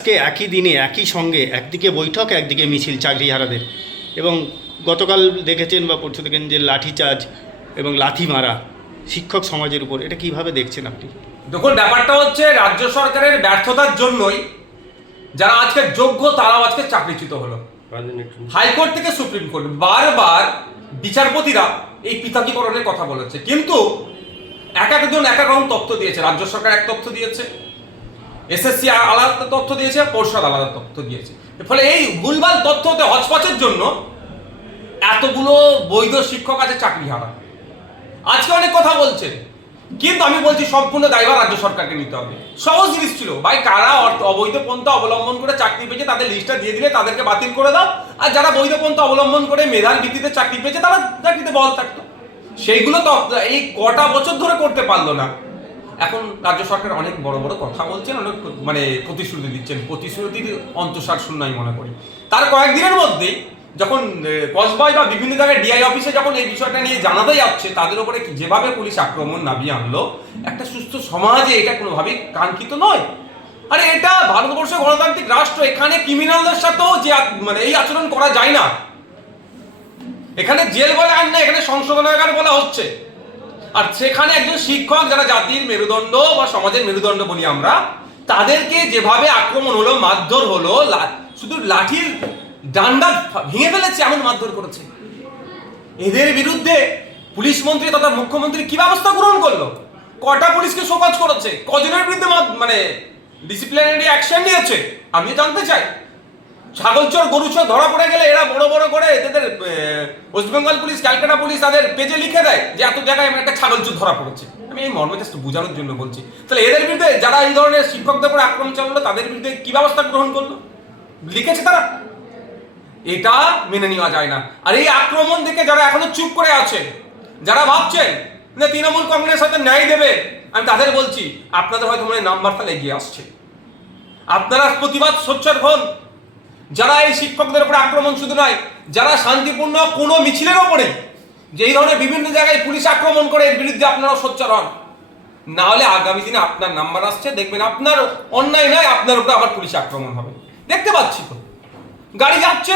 আজকে একই দিনে একই সঙ্গে একদিকে বৈঠক একদিকে মিছিল চাকরিহারাদের। এবং গতকাল দেখেছেন বা পরশু দেখেন যে লাঠিচার্জ এবং লাথি মারা শিক্ষক সমাজের উপর। এটা কীভাবে দেখছেন আপনি? দেখুন ব্যাপারটা হচ্ছে রাজ্য সরকারের ব্যর্থতার জন্যই যারা আজকে যোগ্য তারাও আজকে চাকরিচ্যুত হলো। হাইকোর্ট থেকে সুপ্রিম কোর্ট। বারবার বিচারপতিরা এই পৃথকীকরণের কথা বলেছে। কিন্তু এক একজন এক এক রকম তথ্য দিয়েছে। রাজ্য সরকার এক তথ্য দিয়েছে। এসএসসি আলাদা তথ্য দিয়েছে পর্ষদ আলাদা তথ্য দিয়েছে। ফলে এই ভুলভাল তথ্যতে হচপচের জন্য এতগুলো বৈধ শিক্ষক আছে চাকরি হারা। আজকে অনেক কথা বলছেন, কিন্তু আমি বলছি সম্পূর্ণ দায়ভার রাজ্য সরকারকে নিতে হবে। সহজ জিনিস ছিল, ভাই কারা অবৈধ পন্থা অবলম্বন করে চাকরি পেয়েছে তাদের লিস্টটা দিয়ে দিলে তাদেরকে বাতিল করে দাও, আর যারা বৈধ পন্থা অবলম্বন করে মেধার ভিত্তিতে চাকরি পেয়েছে তারা চাকরিতে বল থাকতো। সেইগুলো তো, এই কটা বছর ধরে করতে পারল না। এখন রাজ্য সরকার অনেক বড় বড় কথা বলছেন, অনেক মানে প্রতিশ্রুতি দিচ্ছেন। প্রতিশ্রুতির অন্তঃসার শূন্য আমি মনে করি। তার কয়েকদিনের মধ্যেই যখন কসবাই বা বিভিন্ন জায়গায় ডিআই অফিসে যখন এই বিষয়টা নিয়ে জানাতে যাচ্ছে, তাদের উপরে যেভাবে পুলিশ আক্রমণ নামিয়ে আনলো, একটা সুস্থ সমাজে এটা কোনোভাবেই কাঙ্ক্ষিত নয়। আরে এটা ভারতবর্ষের গণতান্ত্রিক রাষ্ট্র, এখানে ক্রিমিনালদের সাথেও যে মানে এই আচরণ করা যায় না। এখানে জেল বলে আইন না এখানে সংশোধনাগার বলা হচ্ছে। আর সেখানে একজন শিক্ষক যারা জাতির মেরুদণ্ড বা সমাজের মেরুদণ্ড বলি আমরা, তাদেরকে যেভাবে আক্রমণ হলো, মারধর হলো শুধু লাঠির ডান্ডা ভেঙে ফেলেছে এমন মারধর করেছে। এদের বিরুদ্ধে পুলিশ মন্ত্রী তথা মুখ্যমন্ত্রী কি ব্যবস্থা গ্রহণ করল? কটা পুলিশকে শোকজ করেছে? কজনের বিরুদ্ধে মানে ডিসিপ্লিনারি অ্যাকশন নিয়েছে? আমি জানতে চাই। ছাগলচোর গরুচোর ধরা পড়ে গেলে এরা বড় বড় করে এদের West Bengal police Calcutta police তাদের পেজে লিখে দেয় যে এত জায়গায় একটা ছাগলচোর ধরা পড়েছে। আমি এই মর্মে জাস্ট বোঝানোর জন্য বলছি। তাহলে এদের বিরুদ্ধে যারা এই ধরনের শিক্ষকদের উপর আক্রমণ চালালো, তাদের বিরুদ্ধে কি ব্যবস্থা গ্রহণ করল? লিখেছে তারা। এটা মেনে নেওয়া যায় না। আর এই আক্রমণ থেকে যারা এখনও চুপ করে আছে, যারা ভাবছেন যে তৃণমূল কংগ্রেস হয়তো ন্যায় দেবে, আমি তাদের বলছি, আপনাদের হয়তো মনে নাম্বার তাহলে এগিয়ে আসছে। আপনারা প্রতিবাদ সোচ্চার হন। যারা এই শিক্ষকদের উপরে আক্রমণ শুধু নয়, যারা শান্তিপূর্ণ কোনো মিছিলের ওপরে যে এই ধরনের বিভিন্ন জায়গায় পুলিশ আক্রমণ করে এর বিরুদ্ধে আপনারাও সোচ্চার হন। না হলে আগামী দিনে আপনার নাম্বার আসছে, দেখবেন আপনার অন্যায় নয়, আপনার উপরে আবার পুলিশ আক্রমণ হবে। দেখতে পাচ্ছি তো। গাড়ি যাচ্ছে,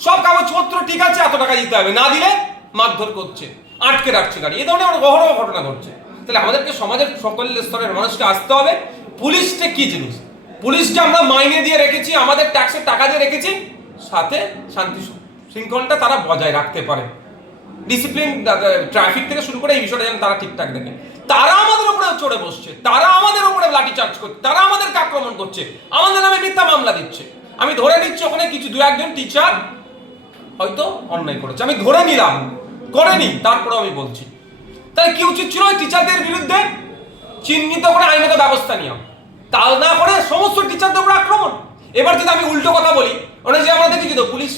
সব কাগজপত্র ঠিক আছে, এত টাকা দিতে হবে। না দিলে মারধর করছে, আটকে রাখছে গাড়ি। এ ধরনের অহরহ ঘটনা ঘটছে। তাহলে আমাদেরকে সমাজের সকল স্তরের মানুষকে আসতে হবে। পুলিশটা কি জিনিস? পুলিশকে আমরা মাইনে দিয়ে রেখেছি, আমাদের ট্যাক্সের টাকা দিয়ে রেখেছি, সাথে শান্তি শৃঙ্খলটা তারা বজায় রাখতে পারে। ডিসিপ্লিন ট্রাফিক থেকে শুরু করে এই বিষয়টা যেন তারা ঠিকঠাক দেখে। তারা আমাদের উপরে চড়ে বসছে, তারা আমাদের উপরে লাঠি চার্জ করছে, তারা আমাদেরকে আক্রমণ করছে, আমাদের নামে মিথ্যা মামলা দিচ্ছে। আমি ধরে নিচ্ছি ওখানে কিছু দু একজন টিচার হয়তো অন্যায় করেছে। আমি ধরে নিলাম, করেনি তারপরে আমি বলছি। তাহলে কি উচিত ছিল ওই টিচারদের বিরুদ্ধে? চিহ্নিত করে আইনত ব্যবস্থা নিয়ম তা না করে সমস্ত টিচারদের উপর আক্রমণ। এবার যদি আমি উল্টো কথা বলি যে আমরা দেখেছি তো, পুলিশ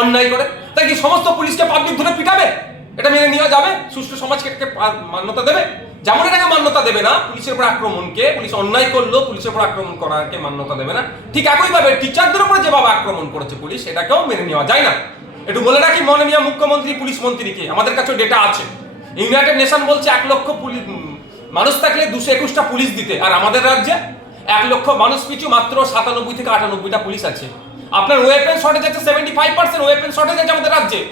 অন্যায় করে। তাই কি সমস্ত পুলিশকে পাবলিক ধরে পিটাবে? এটা মেনে নেওয়া যাবে? সুষ্ঠু সমাজকে এটাকে মান্যতা দেবে? যেমন এটাকে মান্যতা দেবে না, পুলিশের উপর আক্রমণকে, পুলিশ অন্যায় করল পুলিশের উপর আক্রমণ করাকে মান্যতা দেবে না। ঠিক একইভাবে টিচারদের উপরে যেভাবে আক্রমণ করেছে পুলিশ এটাকেও মেনে নেওয়া যায় না। একটু বলে রাখি, মাননীয় মুখ্যমন্ত্রী, পুলিশ মন্ত্রীকে আমাদের কাছে ডেটা আছে। ইউনাইটেড নেশন বলছে এক লক্ষ পুলিশ মানুষ থাকলে দুশো একুশটা পুলিশ দিতে। আর আমাদের রাজ্যে এক লক্ষ মানুষ পিছু মাত্র সাতানব্বই থেকে আটানব্বইটা পুলিশ আছে। আপনার ওয়েপেন শর্টেজ আছে seventy five percent weapon shortage আছে আমাদের রাজ্যে।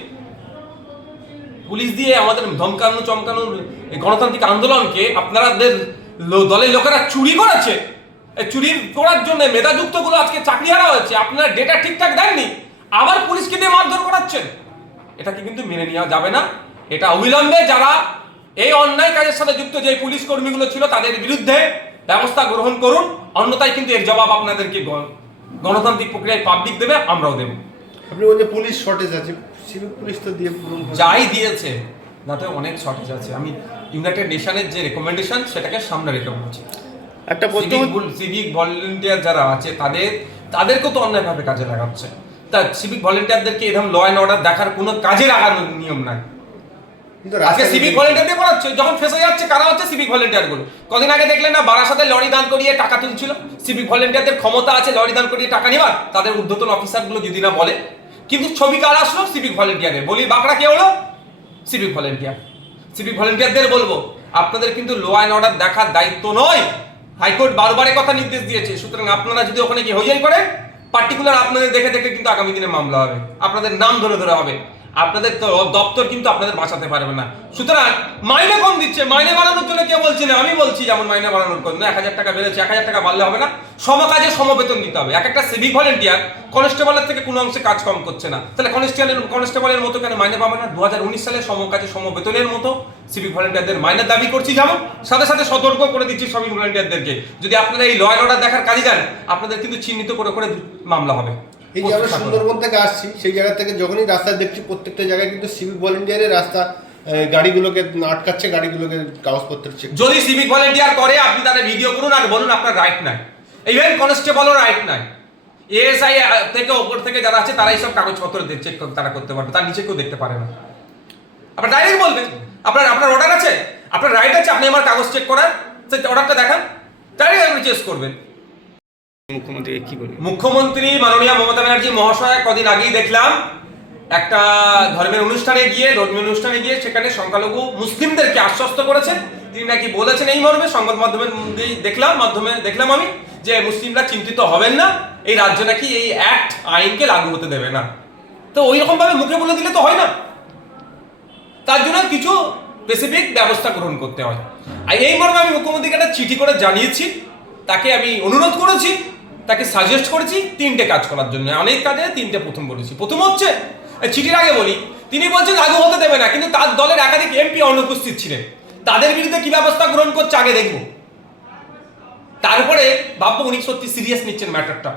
পুলিশ দিয়ে আমাদের ধমকানো, চমকানো গণতান্ত্রিক আন্দোলনকে আপনাদের লো- দলের লোকেরা চুরি করেছে। চুরি করার জন্য মেধাযুক্তগুলো আজকে চাকরি হারা হয়েছে। আপনার ডেটা ঠিকঠাক দেননি। আবার পুলিশকে দিয়ে মারধর করাচ্ছেন। এটাকে কিন্তু মেনে নেওয়া যাবে না? এটা অবিলম্বে যারা এই অন্যায় কাজের সাথে যুক্ত যে পুলিশ কর্মীগুলো ছিল তাদের বিরুদ্ধে ব্যবস্থা গ্রহণ করুন। অন্যথায় কিন্তু এর জবাব আপনাদেরকে গণতান্ত্রিক প্রক্রিয়ায় পাবলিক দেবে আমরাও দেবো। আপনি বলছেন পুলিশ শর্টেজ আছে। সিভিক পুলিশ তো দিয়ে যাই দিয়েছে তাতে অনেক শর্টেজ আছে। আমি ইউনাইটেড নেশনের যে রেকমেন্ডেশন সেটাকে সামনে রেখে বলছি। একটা প্রশ্ন সিভিক ভলেন্টিয়ার যারা আছে তাদের তাদেরকেও তো অন্যায়ভাবে কাজে লাগাচ্ছে। তা সিভিক ভলেন্টিয়ারদেরকে এরকম ল অ্যান্ড অর্ডার দেখার কোনো কাজে লাগানোর নিয়ম নাই? কিন্তু আজকে সিভিক ভলেন্টিয়ার দিয়ে পড়াচ্ছে যখন ফেসে যাচ্ছে কারা হচ্ছে সিভিক ভলেন্টিয়ারগুলো? কদিন আগে দেখলেন না বারাসাতে লরি দান করিয়ে টাকা তুলছিল? সিভিক ভলেন্টিয়ারদের ক্ষমতা আছে লরি দান করিয়ে টাকা নেবার? তাদের ঊর্ধ্বতন অফিসারগুলো যদি না বলে। কিন্তু ছবি কার আসলো? সিভিক ভলেন্টিয়ারের বলি বাঁকড়া কে হলো? সিভিক ভলেন্টিয়ার সিভিক ভলেন্টিয়ারদের বলব আপনাদের কিন্তু লো অ্যান্ড অর্ডার দেখার দায়িত্ব নয়। হাইকোর্ট বারবার কথা নির্দেশ দিয়েছে। সুতরাং আপনারা যদি ওখানে গিয়ে হইয়াই করেন পার্টিকুলার আপনাদের দেখে দেখে কিন্তু আগামী দিনে মামলা হবে। আপনাদের নাম ধরে ধরে হবে। আপনাদের দপ্তর কিন্তু আপনাদের বাঁচাতে পারবে না। সুতরাং মাইনে কম দিচ্ছে, মাইনে বাড়ানোর জন্য কেউ বলছি না। আমি বলছি যেমন মাইনে বাড়ানোর জন্য এক হাজার টাকা বেড়েছে, এক হাজার টাকা বাড়লে হবে না। সমকাজে সমবেতন দিতে হবে। এক একটা সিভিক ভলেন্টিয়ার কনস্টেবলের থেকে কোনো অংশে কাজ কম করছে না। তাহলে কনস্টেবলের কনস্টেবলের মতো কেন মাইনে পাবে না? দু হাজার উনিশ সালে সমকাজে সমবেতনের মতো সিভিক ভলেন্টিয়ারদের মাইনের দাবি করছি যেমন। সাথে সাথে সতর্ক করে দিচ্ছি সিভিক ভলেন্টিয়ারদেরকে যদি আপনারা এই লয়ার অর্ডার দেখার কাজে যান, আপনাদের কিন্তু চিহ্নিত করে করে মামলা হবে। এই যে আমরা সুন্দরবন থেকে আসছি, সেই জায়গা থেকে যখনই রাস্তা দেখছি, প্রত্যেকটা জায়গায় কিন্তু সিভিক ভলেন্টিয়ারের রাস্তা গাড়িগুলোকে আটকাচ্ছে, গাড়িগুলোকে কাগজপত্র চেক যদি সিভিক ভলেন্টিয়ার করে, আপনি তাহলে ভিডিও করুন আর বলুন আপনার রাইট নাই। ইভেন কনস্টেবলও রাইট নাই। এএসআই থেকে ওপর থেকে যারা আছে, তারাই সব কাগজপত্র চেক তারা করতে পারবে। তার নিচে কেউ দেখতে পারে না। আপনার ডাইরেক্ট বলবেন আপনার আপনার অর্ডার আছে? আপনার রাইট আছে? আপনি আমার কাগজ চেক করার সেই অর্ডারটা দেখান। ডাইরেক্ট আপনি চেস করবেন। মুখ্যমন্ত্রী কি বলবেন? মুখ্যমন্ত্রী মাননীয় মমতা ব্যানার্জি মহাশয় কদিন আগেই দেখলাম, একটা ধর্মের অনুষ্ঠানে গিয়ে, ধর্মীয় অনুষ্ঠানে গিয়ে সেখানে সংখ্যালঘু মুসলিমদেরকে আশ্বস্ত করেছেন। তিনি নাকি বলেছেন এই মর্মে, সংবাদ মাধ্যমের মধ্যেই দেখলাম, মাধ্যমে দেখলাম আমি, যে মুসলিমরা চিন্তিত হবেন না, এই রাজ্য নাকি এই অ্যাক্ট আইনকে লাগু হতে দেবে না। তো ওই রকম ভাবে মুখে বলে দিলে তো হয় না। তার জন্য কিছু স্পেসিফিক ব্যবস্থা গ্রহণ করতে হয়। আর এই মর্মে আমি মুখ্যমন্ত্রীকে একটা চিঠি করে জানিয়েছি, তাকে আমি অনুরোধ করেছি। তাকে সাজেস্ট করেছি তিনটে কাজ করার জন্য। অনেক কাজে তিনটে প্রথম বলেছি। প্রথম হচ্ছে চিঠির আগে বলি, তিনি বলছেন লাগু হতে দেবে না, কিন্তু তার দলের একাধিক এমপি অনুপস্থিত ছিলেন। তাদের বিরুদ্ধে কি ব্যবস্থা গ্রহণ করছে আগে দেখব। তারপরে ভাববো উনি সত্যি সিরিয়াস নিচ্ছেন ম্যাটারটা।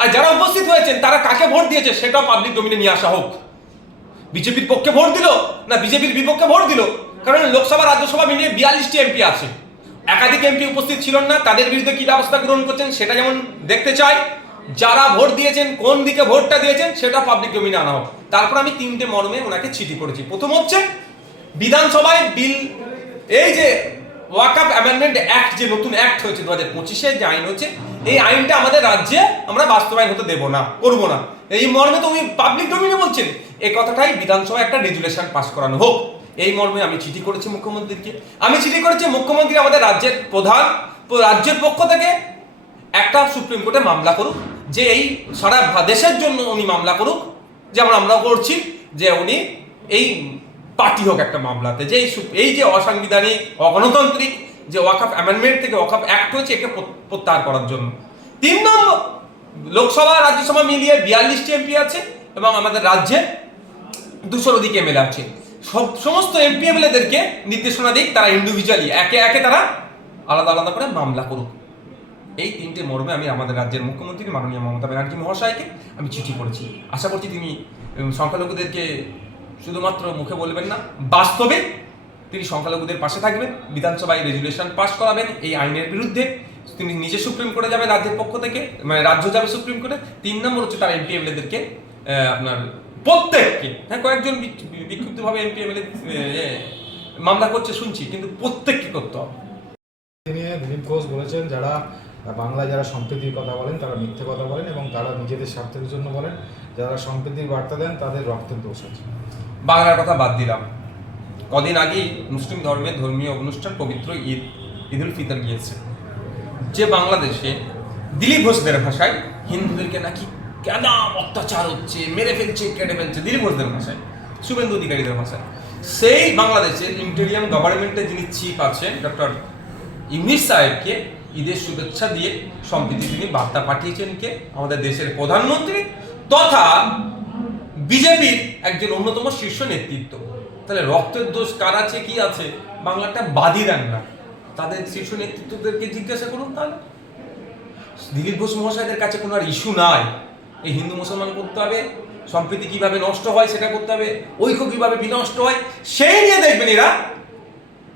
আর যারা উপস্থিত হয়েছেন, তারা কাকে ভোট দিয়েছে সেটাও পাবলিক ডোমিনে নিয়ে আসা হোক। বিজেপির পক্ষে ভোট দিল না বিজেপির বিপক্ষে ভোট দিল? কারণ লোকসভা, রাজ্যসভা মিলিয়ে বিয়াল্লিশটি এমপি আছে। একাধিক এমপি উপস্থিত ছিল না, তাদের বিরুদ্ধে কি ব্যবস্থা গ্রহণ করছেন সেটা যেমন দেখতে চাই, যারা ভোট দিয়েছেন, কোন দিকে ভোটটা দিয়েছেন সেটা পাবলিক ডোমিনে আনা হোক। তারপর আমি তিনটে মর্মে ওনাকে চিঠি করেছি প্রথম হচ্ছে, বিধানসভায় বিল, এই যে ওয়াকআপ অ্যামেন্ডমেন্ট অ্যাক্ট, যে নতুন অ্যাক্ট হয়েছে দু হাজার পঁচিশে, যে আইন হচ্ছে, এই আইনটা আমাদের রাজ্যে আমরা বাস্তবায়ন হতে দেবো না, করব না। এই মর্মে তুমি পাবলিক ডোমিনে বলছেন। এই কথাটাই বিধানসভায় একটা রেজুলেশন পাস করানো হোক। এই মর্মে আমি চিঠি করেছি মুখ্যমন্ত্রীকে। আমি চিঠি করেছি মুখ্যমন্ত্রী আমাদের রাজ্যের প্রধান রাজ্যের পক্ষ থেকে। একটা সুপ্রিম কোর্টে মামলা করুক, যে এই সারা দেশের জন্য উনি মামলা করুক, যেমন আমরাও করছি, যে উনি এই পার্টি হোক একটা মামলাতে, যে এই যে অসাংবিধানিক, অগণতান্ত্রিক, যে ওয়াকআপ অ্যামেন্ডমেন্ট থেকে ওয়াকআপ অ্যাক্ট হয়েছে একে প্রত্যাহার করার জন্য। তিন নম্বর, লোকসভা, রাজ্যসভা মিলিয়ে বিয়াল্লিশটি এমপি আছে এবং আমাদের রাজ্যে দুশোর অধিক এমএলএ আছে। সব সমস্ত এমপি এমএলএদেরকে নির্দেশনা দিক, তারা ইন্ডিভিজুয়ালি একে একে তারা আলাদা আলাদা করে মামলা করুক। এই তিনটে মর্মে আমি আমাদের রাজ্যের মুখ্যমন্ত্রী মাননীয় মমতা ব্যানার্জি মহাশয়কে আমি চিঠি করেছি আশা করছি তিনি সংখ্যালঘুদেরকে শুধুমাত্র মুখে বলবেন না, বাস্তবে তিনি সংখ্যালঘুদের পাশে থাকবেন, বিধানসভায় রেজুলেশন পাস করাবেন, এই আইনের বিরুদ্ধে তিনি নিজে সুপ্রিম কোর্টে যাবেন রাজ্যের পক্ষ থেকে মানে রাজ্য যাবে সুপ্রিম কোর্টে। তিন নম্বর হচ্ছে তার এমপি এমএলএদেরকে আপনার প্রত্যেককে হ্যাঁ কয়েকজন বিক- বিক্ষিপ্তভাবে এমপি এমএলএ মামলা করছে শুনছি কিন্তু প্রত্যেককে করতে? হবে নিয়ে দিলীপ ঘোষ বলেছেন যারা বাংলায় যারা সম্প্রীতির কথা বলেন তারা মিথ্যে কথা বলেন এবং তারা নিজেদের স্বার্থের জন্য বলেন। যারা সম্প্রীতির বার্তা দেন তাদের রক্তের দোষ আছে। বাংলার কথা বাদ দিলাম। কদিন আগেই মুসলিম ধর্মের ধর্মীয় অনুষ্ঠান পবিত্র ঈদ ঈদুল ফিতর গিয়েছে। যে বাংলাদেশে দিলীপ ঘোষদের ভাষায় হিন্দুদেরকে নাকি কেন অত্যাচার হচ্ছে, মেরে ফেলছে, কেটে ফেলছে দিলীপ ঘোষদের ভাষায়, শুভেন্দু অধিকারীদের ভাষায়। সেই বাংলাদেশের ইন্টেরিয়াম গভর্নমেন্টের যিনি চিফ আছেন ডক্টর ইংলিশ সাহেবকে ঈদের শুভেচ্ছা দিয়ে সম্প্রীতি তিনি বার্তা পাঠিয়েছেন কে? আমাদের দেশের প্রধানমন্ত্রী তথা বিজেপির একজন অন্যতম শীর্ষ নেতৃত্ব। তাহলে রক্তের দোষ কার আছে, কি আছে? বাংলাটা বাদই দেন না। তাদের শীর্ষ নেতৃত্বদেরকে জিজ্ঞাসা করুন তাহলে। দিলীপ ঘোষ মহাশয়দের কাছে কোনো আর ইস্যু নাই। এই হিন্দু মুসলমান করতে হবে, সম্প্রীতি কীভাবে নষ্ট হয় সেটা করতে হবে, ঐক্য কীভাবে বিনষ্ট হয়, সেই নিয়ে দেখবেন এরা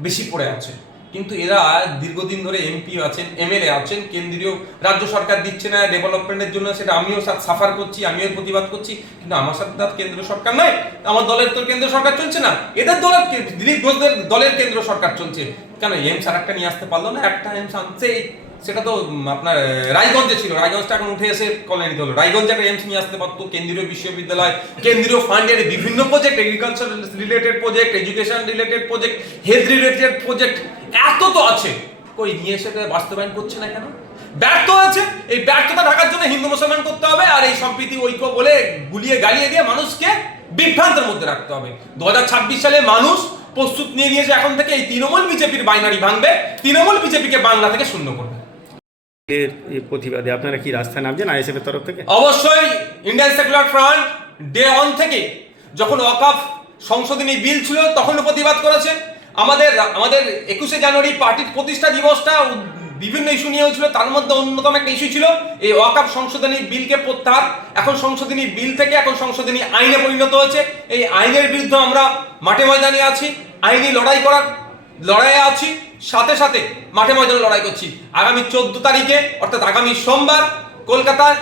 বেশি পড়ে আছে। কিন্তু এরা দীর্ঘদিন ধরে এমপি আছেন এমএলএ আছেন, কেন্দ্রীয় রাজ্য সরকার দিচ্ছে না ডেভেলপমেন্টের জন্য সেটা আমিও সাফার করছি, আমিও প্রতিবাদ করছি, কিন্তু আমার সাথে তার কেন্দ্র সরকার নয় আমার দলের তো কেন্দ্র সরকার চলছে না। এদের দলের দিলীপ ঘোষদের দলের কেন্দ্র সরকার চলছে। কেন এমস আর একটা নিয়ে আসতে পারল না? একটা এমস আনছে সেটা তো আপনার রায়গঞ্জে ছিল। রায়গঞ্জটা এখন উঠে এসে কল্যাণীতে হলো। রায়গঞ্জে একটা এমস নিয়ে আসতে পারতো, কেন্দ্রীয় বিশ্ববিদ্যালয়, কেন্দ্রীয় ফান্ডের বিভিন্ন project agriculture related project education related project health related project এত তো আছে। কই, নিয়ে এসে বাস্তবায়ন করছে না কেন? ব্যর্থ হয়েছে। এই ব্যর্থতা ঢাকার জন্য হিন্দু মুসলমান করতে হবে আর এই সম্প্রীতি, ঐক্য বলে গুলিয়ে গালিয়ে দিয়ে মানুষকে বিভ্রান্তের মধ্যে রাখতে হবে। দু হাজার ছাব্বিশ সালে মানুষ প্রস্তুত নিয়ে নিয়েছে এখন থেকে এই তৃণমূল বিজেপির বাইনারি ভাঙবে। তৃণমূল বিজেপিকে বাংলা থেকে শূন্য করবে। এর প্রতিবাদে। আপনারা কি রাস্তায় নামছেন আইএসএফ এর তরফ থেকে? অবশ্যই, Indian secular front, day one থেকে যখন ওয়াকাফ সংশোধনী বিল ছিল, তখন প্রতিবাদ করেছে। আমাদের আমাদের একুশে জানুয়ারি পার্টির প্রতিষ্ঠা দিবসটা বিভিন্ন ইস্যু নিয়ে হয়েছিল। তার মধ্যে অন্যতম একটা ইস্যু ছিল, এই ওয়াকাফ সংশোধনী বিলকে প্রত্যাহার। এখন সংশোধনী বিল থেকে এখন সংশোধনী আইনে পরিণত হয়েছে। এই আইনের বিরুদ্ধে আমরা মাঠে ময়দানে আছি। আইনি লড়াই করার লড়াইয়ে আছি, সাথে সাথে মাঠে ময়দানে লড়াই করছি। আগামী চোদ্দ তারিখে, অর্থাৎ আগামী সোমবার, কলকাতার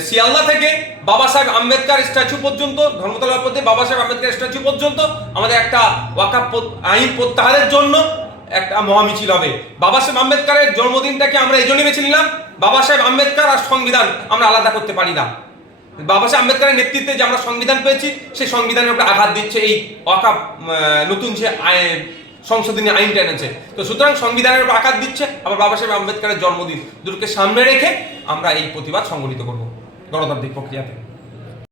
শিয়ালদা থেকে বাবা সাহেব আম্বেদকার স্ট্যাচু পর্যন্ত, ধর্মতলা পথে বাবা সাহেব আম্বেদকর স্ট্যাচু পর্যন্ত আমাদের একটা প্রত- আইন প্রত্যাহারের জন্য একটা মহামিছিল হবে। বাবা সাহেব আম্বেদকরের জন্মদিনটাকে আমরা এই জন্যই বেছে নিলাম, বাবা সাহেব আম্বেদকার আর সংবিধান আমরা আলাদা করতে পারি না। বাবা সাহেব আম্বেদকরের নেতৃত্বে যে আমরা সংবিধান পেয়েছি, সেই সংবিধানের উপরে আঘাত দিচ্ছে এই ওয়াকাপ নতুন যে সংশোধনী আইনটা এনেছে। তো সুতরাং সংবিধানের উপর আঘাত দিচ্ছে, আবার বাবা সাহেব আম্বেদকরের জন্মদিন। দুটোকে সামনে রেখে আমরা এই প্রতিবাদ সংগঠিত করব গণতান্ত্রিক প্রক্রিয়াতে।